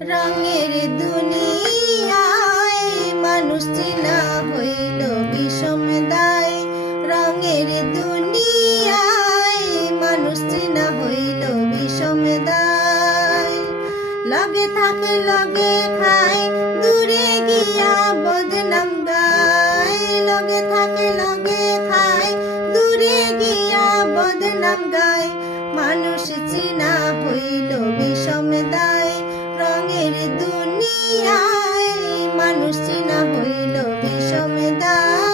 রঙের দুনিয়ায় মানুষ চেনা হইল বিষম দায়। রঙের দুনিয়ায় মানুষ চেনা হইল বিষম দায়। লগে থাকে লগে খায়, দূরে গিয়া বদনাম গায়। লগে থাকে লগে খায়, দূরে গিয়া বদনাম গায়। মানুষ চেনা হইল বিষম দায়। রঙের দুনিয়ায় মানুষ চেনা হইল বিষম দায়।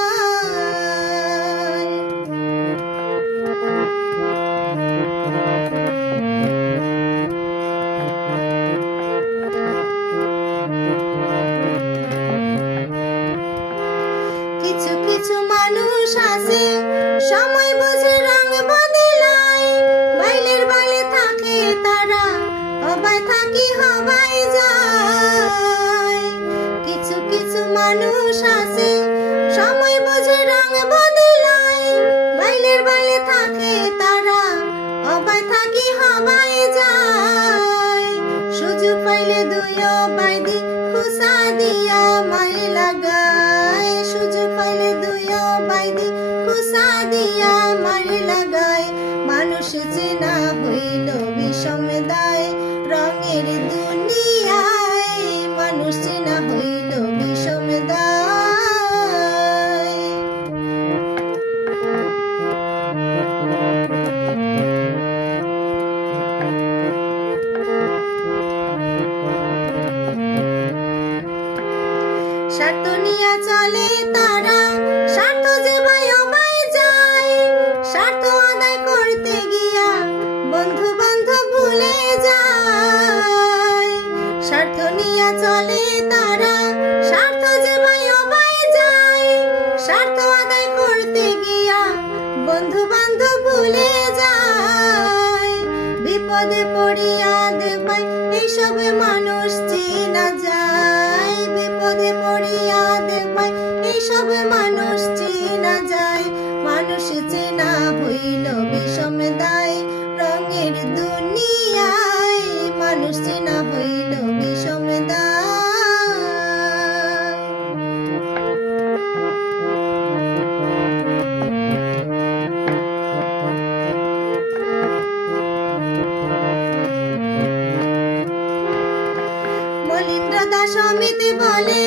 কিছু কিছু মানুষ আছে সময় বুঝে রং বদলায়। বাইলের বাইলে থাকে তারা, হবায় থাকি হবায় যায়। কিছু কিছু মানুষ আছে সময় বুঝে রং বদলায়। বাইলের বাইলে থাকে তারা, হবায় থাকি হবায় যায়। সুযোগ পাইলে দুইও বাইদি খুসা দিয়া মাই লাগায়। সুযোগ পাইলে দুইও বাইদি খুসা দিয়া মাই লাগায়। মানুষ চেনা হইল বিষম দায়। রঙের দুনিয়ায় মানুষ চেনা হইল বিষম দায়। স্বার্থ নিয়া চলে তারা, স্বার্থ যে ভাই অবাই যায়। স্বার্থ আদায় করতে গিয়া বন্ধু বান্ধব ভুলে যায়। স্বার্থ নিয়া চলে তারা, স্বার্থ যে ভাই অবাই যায়। স্বার্থ আদায় করতে গিয়া বন্ধু বান্ধব ভুলে যায়। বিপদে পড়িয়া দেবাই এইসব মানুষ চেনা যায়। বিপদে পড়িয়া দেবাই এইসব মানুষ চেনা যায়। মানুষ চেনা হইল বিষম দায়। রঙের দুনিয়ায় মানুষ চেনা হইল বিষম দায়। মলিন্দ্র দাস অমিত বলে